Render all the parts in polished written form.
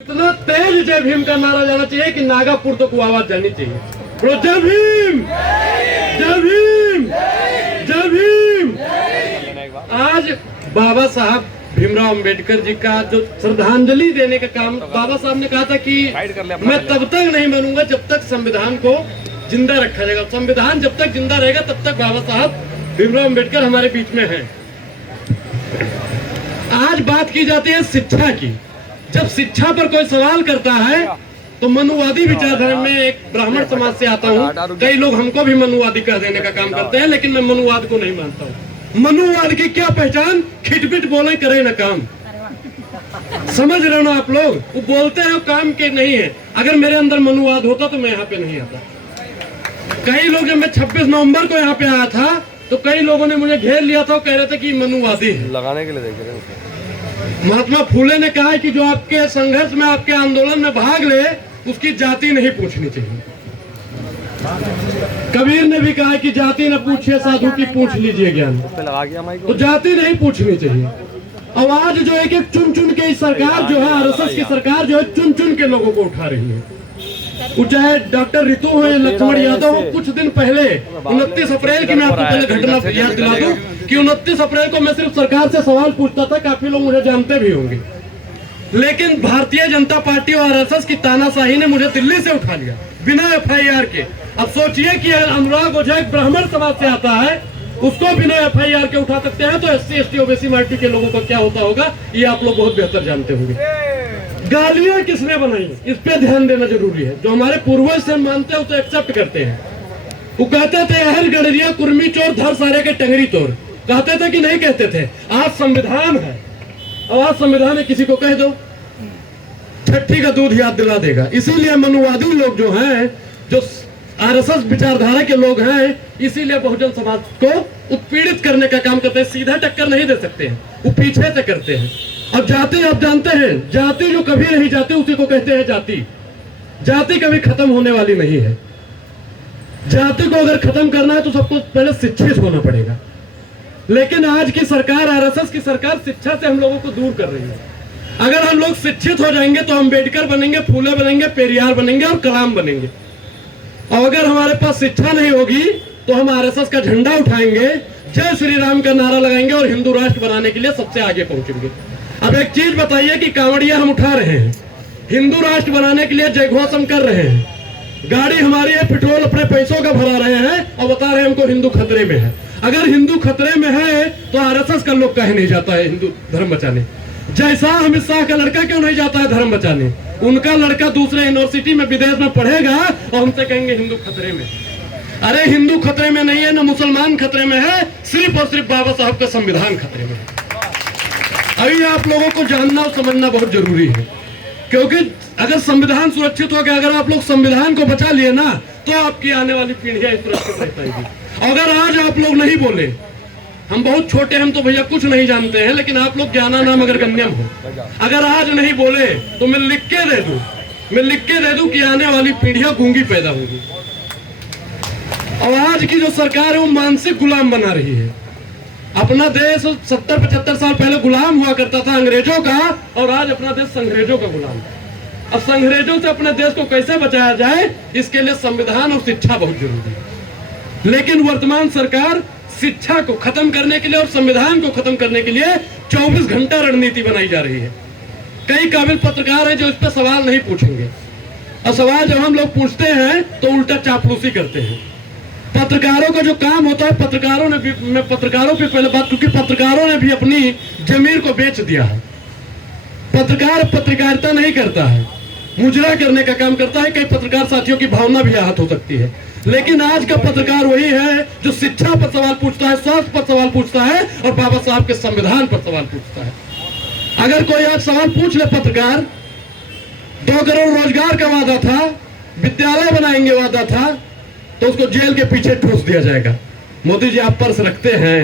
इतना तेज जय भीम का नारा जाना चाहिए कि नागापुर तक को आवाज जानी चाहिए। बोलो जय भीम, जय भीम, जय भीम। आज बाबा साहब भीमराव अंबेडकर जी का जो श्रद्धांजलि देने का काम, बाबा साहब ने कहा था कि मैं तब तक नहीं बनूंगा जब तक संविधान को जिंदा रखा जाएगा। संविधान जब तक जिंदा रहेगा तब तक बाबा साहब भीमराव अंबेडकर हमारे बीच में हैं। आज बात की जाती है शिक्षा की। जब शिक्षा पर कोई सवाल करता है तो मनुवादी विचारधारा में एक ब्राह्मण समाज से आता हूँ। कई लोग हमको भी मनुवादी कह देने का काम करते हैं, लेकिन मैं मनुवाद को नहीं मानता हूँ। मनुवाद की क्या पहचान? खिटपिट बोले करे ना काम। समझ रहे हो ना आप लोग? वो बोलते हैं काम के नहीं है। अगर मेरे अंदर मनुवाद होता तो मैं यहाँ पे नहीं आता। कई लोग, जब मैं 26 नवंबर को यहाँ पे आया था तो कई लोगों ने मुझे घेर लिया था, वो कह रहे थे कि मनुवादी है। लगाने के लिए देख रहे हैं। महात्मा फूले ने कहा है कि जो आपके संघर्ष में, आपके आंदोलन में भाग ले, उसकी जाति नहीं पूछनी चाहिए। कबीर ने भी कहा है कि जाति न पूछिए साधु की, पूछ लीजिए ज्ञान। तो जाति नहीं पूछनी चाहिए। अब आज जो एक एक चुन चुन के सरकार जो है, आरएसएस की सरकार जो है, चुन चुन के लोगों को उठा रही है। वो चाहे डॉक्टर रितु हो या लक्ष्मण यादव हो। कुछ दिन पहले 29 अप्रैल की मैं आपको पहले घटना याद दिला दूं कि 29 अप्रैल को मैं सिर्फ सरकार से सवाल पूछता था। काफी लोग मुझे जानते भी होंगे, लेकिन भारतीय जनता पार्टी और आरएसएस की तानाशाही ने मुझे दिल्ली से उठा लिया बिना एफआईआर के। अब सोचिए कि अनुराग ओझा एक ब्राह्मण समाज से आता है, उसको बिना एफआईआर के उठा सकते हैं, तो एससी एसटी ओबीसी माइनॉरिटी के लोगों को क्या होता होगा, ये आप लोग बहुत बेहतर जानते होंगे। गालियां किसने बनाई, इस पे ध्यान देना जरूरी है। जो हमारे पूर्वज से मानते हैं, तो एक्सेप्ट करते हैं। वो कहते थे अहर गडरिया कुर्मी चोर धर सारे के टंगरी तोड़। कहते थे कि नहीं कहते थे? आज संविधान है, और आज संविधान है, किसी को कह दो छठी का दूध याद दिला देगा। इसीलिए मनुवादी लोग जो हैं, जो आरएसएस विचारधारा के लोग हैं, इसीलिए बहुजन समाज को उत्पीड़ित करने का काम करते हैं। सीधा टक्कर नहीं दे सकते हैं, वो पीछे से करते हैं। अब जाति, आप जानते हैं, जाति जो कभी नहीं जाती उसी को कहते हैं जाति। जाति कभी खत्म होने वाली नहीं है। जाति को अगर खत्म करना है तो सबको पहले शिक्षित होना पड़ेगा। लेकिन आज की सरकार, आरएसएस की सरकार, शिक्षा से हम लोगों को दूर कर रही है। अगर हम लोग शिक्षित हो जाएंगे तो अम्बेडकर बनेंगे, फूले बनेंगे, पेरियार बनेंगे और कलाम बनेंगे। और अगर हमारे पास शिक्षा नहीं होगी तो हम आरएसएस का झंडा उठाएंगे, जय श्री राम का नारा लगाएंगे और हिंदू राष्ट्र बनाने के लिए सबसे आगे पहुंचेंगे। अब एक चीज बताइए कि कांवड़िया हम उठा रहे हैं, हिंदू राष्ट्र बनाने के लिए जयघोष हम कर रहे हैं, गाड़ी हमारी है, पेट्रोल अपने पैसों का भरा रहे हैं और बता रहे हैं हमको हिंदू खतरे में है। अगर हिंदू खतरे में है तो आरएसएस का लोग कहे नहीं जाता है हिंदू धर्म बचाने? जैसा अमित शाह का लड़का क्यों नहीं जाता है धर्म बचाने? उनका लड़का दूसरे यूनिवर्सिटी में, विदेश में पढ़ेगा और हमसे कहेंगे हिंदू खतरे में। अरे हिंदू खतरे में नहीं है, न मुसलमान खतरे में है, सिर्फ और सिर्फ बाबा साहब का संविधान खतरे में है। अभी आप लोगों को जानना और समझना बहुत जरूरी है, क्योंकि अगर संविधान सुरक्षित हो गया, अगर आप लोग संविधान को बचा लिए ना, तो आपकी आने वाली पीढ़ियां सुरक्षित रह पाएगी। अगर आज आप लोग नहीं बोले, हम बहुत छोटे, हम तो भैया कुछ नहीं जानते हैं, लेकिन आप लोग ज्ञाना नाम अगर गण्यम हो, अगर आज नहीं बोले तो मैं लिख के दे दूं कि आने वाली पीढ़ियां गूंगी पैदा होगी। और आज की जो सरकार है वो मानसिक गुलाम बना रही है। अपना देश 70-75 साल पहले गुलाम हुआ करता था अंग्रेजों का, और आज अपना देश संग्रेजों का गुलाम। अब संग्रेजों से अपने देश को कैसे बचाया जाए, इसके लिए संविधान और शिक्षा बहुत जरूरी है। लेकिन वर्तमान सरकार शिक्षा को खत्म करने के लिए और संविधान को खत्म करने के लिए 24 घंटा रणनीति बनाई जा रही है। कई काबिल पत्रकार हैं जो इस पर सवाल नहीं पूछेंगे, और सवाल जब हम लोग पूछते हैं तो उल्टा चापलूसी करते हैं। पत्रकारों का जो काम होता है, पत्रकारों ने भी, मैं पत्रकारों पे पहले बात, क्योंकि पत्रकारों ने भी अपनी जमीर को बेच दिया है। पत्रकार पत्रकारिता नहीं करता है, मुजरा करने का काम करता है। कई पत्रकार साथियों की भावना भी आहत हो सकती है, लेकिन आज का पत्रकार वही है जो शिक्षा पर सवाल पूछता है, स्वास्थ्य पर सवाल पूछता है और बाबा साहब के संविधान पर सवाल पूछता है। अगर कोई आज सवाल पूछ ले, पत्रकार 2 करोड़ रोजगार का वादा था, विद्यालय बनाएंगे वादा था, तो उसको जेल के पीछे ठूस दिया जाएगा। मोदी जी आप पर्स रखते हैं,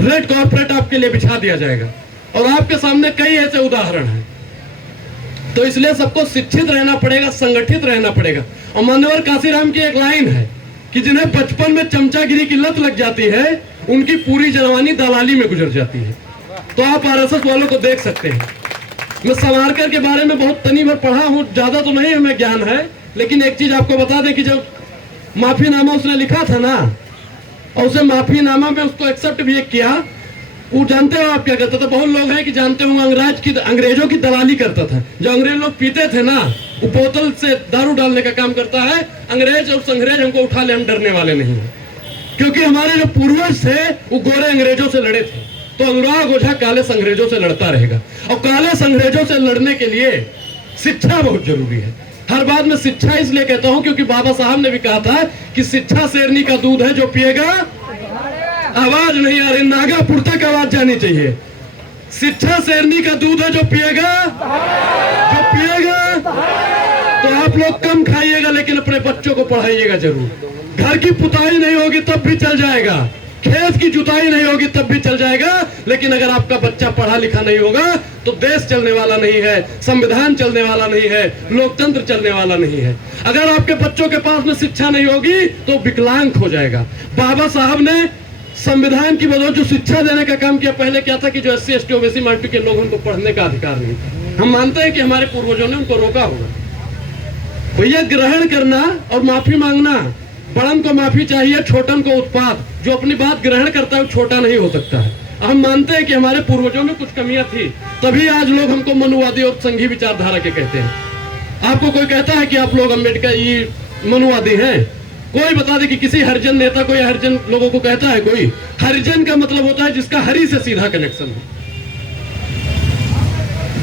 रेड कॉर्पोरेट आपके लिए बिछा दिया जाएगा। और आपके सामने कई ऐसे उदाहरण हैं। तो इसलिए सबको शिक्षित रहना पड़ेगा, संगठित रहना पड़ेगा। और मान्यवर काशीराम की एक लाइन है कि जिन्हें बचपन में चमचागिरी की लत लग जाती है, उनकी पूरी जवानी दलाली में गुजर जाती है। तो आप आरएसएस वालों को देख सकते हैं, मैं सावरकर के बारे में बहुत तनी भर पढ़ा हूँ, ज्यादा तो नहीं हमें ज्ञान है, लेकिन एक चीज आपको बता दें कि जब माफीनामा उसने लिखा था ना, और उसे माफीनामा में उसको एक्सेप्ट भी किया, वो जानते हो आप क्या करता था? बहुत लोग हैं कि जानते होंगे, अंग्रेजों की दलाली करता था। जो अंग्रेज लोग पीते थे ना, वो बोतल से दारू डालने का काम करता है अंग्रेज, और अंग्रेज हमको उठा ले, हम डरने वाले नहीं हैं, क्योंकि हमारे जो पूर्वज थे वो गोरे अंग्रेजों से लड़े थे। तो अनुराग ओझा काले अंग्रेजों से लड़ता रहेगा, और काले अंग्रेजों से लड़ने के लिए शिक्षा बहुत जरूरी है। हर बात में शिक्षा इसलिए कहता हूं क्योंकि बाबा साहब ने भी कहा था कि शिक्षा शेरनी का दूध है, जो पिएगा आवाज नहीं आ रही, नागापुर तक आवाज जानी चाहिए। शिक्षा शेरनी का दूध है, जो पिएगा तो आप लोग कम खाइएगा, लेकिन अपने बच्चों को पढ़ाइएगा जरूर। घर की पुताई नहीं होगी तब भी चल जाएगा, खेत की जुताई नहीं होगी तब भी चल जाएगा, लेकिन अगर आपका बच्चा पढ़ा लिखा नहीं होगा तो देश चलने वाला नहीं है, संविधान चलने वाला नहीं है, लोकतंत्र चलने वाला नहीं है। अगर आपके बच्चों के पास में शिक्षा नहीं होगी तो विकलांग हो जाएगा। बाबा साहब ने संविधान की बदौलत जो शिक्षा देने का काम किया, पहले क्या था कि जो SC ST OBC माइनॉरिटी के लोग, उनको पढ़ने का अधिकार नहीं था। हम मानते हैं कि हमारे पूर्वजों ने उनको रोका होगा। भैया, ग्रहण करना और माफी मांगना, बड़न को माफी चाहिए, छोटन को उत्पात। जो अपनी बात ग्रहण करता है वो छोटा नहीं हो सकता है। हम मानते हैं कि हमारे पूर्वजों में कुछ कमियां थी, तभी आज लोग हमको मनुवादी और संघी विचारधारा के कहते हैं। आपको कोई कहता है कि आप लोग अम्बेडकर ये मनुवादी हैं? कोई बता दे कि किसी हरिजन नेता को या हरिजन लोगों को कहता है कोई? हरिजन का मतलब होता है जिसका हरि से सीधा कनेक्शन हो।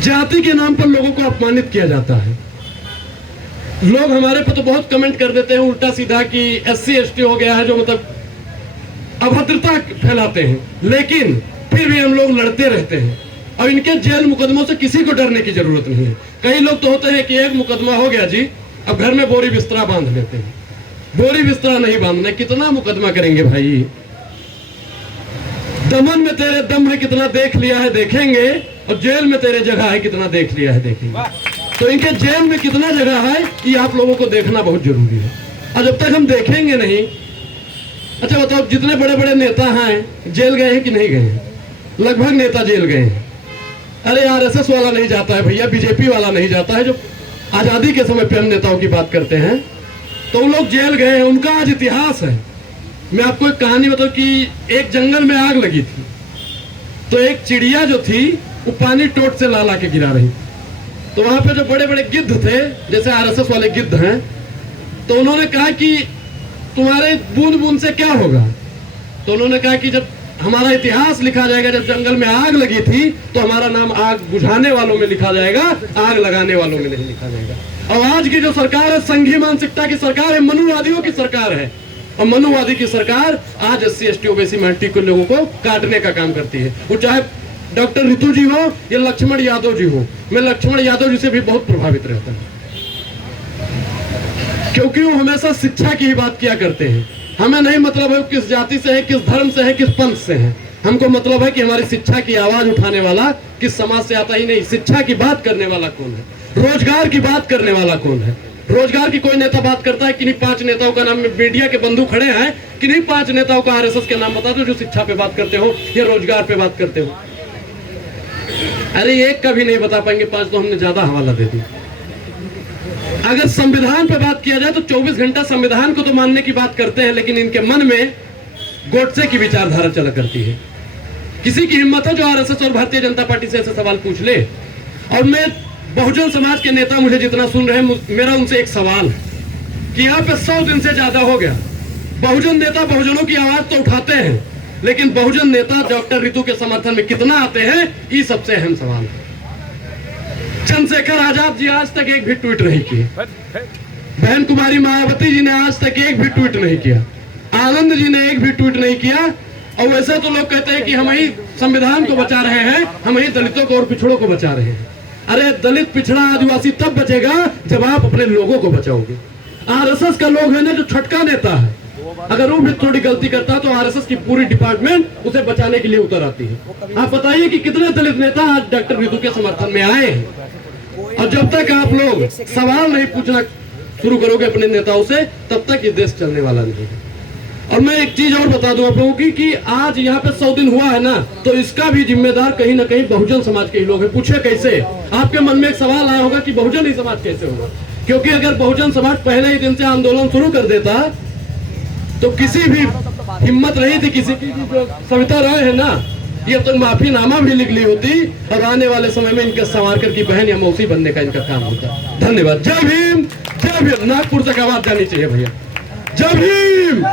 जाति के नाम पर लोगों को अपमानित किया जाता है। लोग हमारे पर तो बहुत कमेंट कर देते हैं उल्टा सीधा कि SC ST हो गया है, जो मतलब अभद्रता फैलाते हैं, लेकिन फिर भी हम लोग लड़ते रहते हैं। और इनके जेल मुकदमों से किसी को डरने की जरूरत नहीं है। कई लोग तो होते हैं कि एक मुकदमा हो गया जी, अब घर में बोरी बिस्तरा बांध लेते हैं। बोरी बिस्तरा नहीं बांधने, कितना मुकदमा करेंगे भाई? दमन में तेरे दम है, कितना देख लिया है देखेंगे, और जेल में तेरे जगह है, कितना देख लिया है देखेंगे। तो इनके जेल में कितना जगह है ये आप लोगों को देखना बहुत जरूरी है। और जब तक हम देखेंगे नहीं, अच्छा बताओ, जितने बड़े बड़े नेता हैं जेल गए हैं कि नहीं गए हैं? लगभग नेता जेल गए हैं। अरे RSS वाला नहीं जाता है भैया, BJP वाला नहीं जाता है। जो आजादी के समय पे हम नेताओं की बात करते हैं तो वो लोग जेल गए हैं, उनका आज इतिहास है। मैं आपको एक कहानी बताऊं कि एक जंगल में आग लगी थी, तो एक चिड़िया जो थी वो पानी टोट से ला ला के गिरा रही। तो वहां पे जो बड़े बड़े गिद्ध थे, जैसे RSS वाले गिद्ध हैं, तो उन्होंने कहा कि तुम्हारे बूंद बूंद से क्या होगा? तो उन्होंने कहा कि जब हमारा इतिहास लिखा जाएगा, जब जंगल में आग लगी थी तो हमारा नाम आग बुझाने वालों में लिखा जाएगा, आग लगाने वालों में नहीं लिखा जाएगा। और आज की जो सरकार है, संघी मानसिकता की सरकार है, मनुवादियों की सरकार है। और मनुवादी की सरकार आज SC ST OBC माइनॉरिटी के लोगों को काटने का काम करती है। वो चाहे डॉक्टर रितु जी हो या लक्ष्मण यादव जी हो। मैं लक्ष्मण यादव जी से भी बहुत प्रभावित रहता हूं, क्योंकि वो हमेशा शिक्षा की ही बात किया करते हैं। हमें नहीं मतलब है किस जाति से है, किस धर्म से है, किस पंथ से है। हमको मतलब है कि हमारी शिक्षा की आवाज उठाने वाला किस समाज से आता ही नहीं। शिक्षा की बात करने वाला कौन है? रोजगार की बात करने वाला कौन है? रोजगार की कोई नेता बात करता है कि नहीं? 5 नेताओं का नाम, मीडिया के बंधु खड़े हैं कि नहीं, 5 नेताओं का RSS के नाम बता दो जो शिक्षा पे बात करते हो या रोजगार पे बात करते हो। अरे एक का भी नहीं बता पाएंगे, 5 तो हमने ज्यादा हवाला दे दी। अगर संविधान पे बात किया जाए तो 24 घंटा संविधान को तो मानने की बात करते हैं, लेकिन इनके मन में गोडसे की विचारधारा चला करती है। किसी की हिम्मत है जो RSS और भारतीय जनता पार्टी से ऐसे सवाल पूछ ले? और मैं बहुजन समाज के नेता मुझे जितना सुन रहे हैं, मेरा उनसे एक सवाल है कि यहाँ पे 100 दिन से ज्यादा हो गया, बहुजन नेता बहुजनों की आवाज तो उठाते हैं, लेकिन बहुजन नेता डॉक्टर रितु के समर्थन में कितना आते हैं, ये सबसे अहम सवाल है। चंद्रशेखर आजाद जी आज तक एक भी ट्वीट नहीं किए। बहन कुमारी मायावती जी ने आज तक एक भी ट्वीट नहीं किया। आनंद जी ने एक भी ट्वीट नहीं किया। और वैसे तो लोग कहते हैं कि हम ही संविधान को बचा रहे हैं, हम ही दलितों को और पिछड़ों को बचा रहे हैं। अरे दलित, पिछड़ा, आदिवासी तब बचेगा जब आप अपने लोगों को बचाओगे। RSS का लोग है ना जो छटका नेता है, अगर वो भी थोड़ी गलती करता है तो RSS की पूरी डिपार्टमेंट उसे बचाने के लिए उतर आती है। आप बताइए कि कितने दलित नेता आज डॉक्टर रितु के समर्थन में आए हैं। और जब तक आप लोग सवाल नहीं पूछना शुरू करोगे अपने नेताओं से, तब तक ये देश चलने वाला नहीं है। और मैं एक चीज और बता दूं आप लोगों की कि आज यहाँ पे 100 दिन हुआ है ना, तो इसका भी जिम्मेदार कहीं ना कहीं बहुजन समाज के ही लोग हैं। पूछे कैसे? आपके मन में एक सवाल आया होगा कि बहुजन ही समाज कैसे होगा, क्योंकि अगर बहुजन समाज पहले ही दिन से आंदोलन शुरू कर देता तो किसी भी हिम्मत नहीं थी किसी की। जो सविता राय है ना, ये तो माफीनामा भी लिख ली होती और आने वाले समय में इनके सावरकर की बहन या मौसी बनने का इनका काम होता। धन्यवाद। जय भीम, जय भीम। नागपुर तक आवाज जानी चाहिए भैया। जय भीम।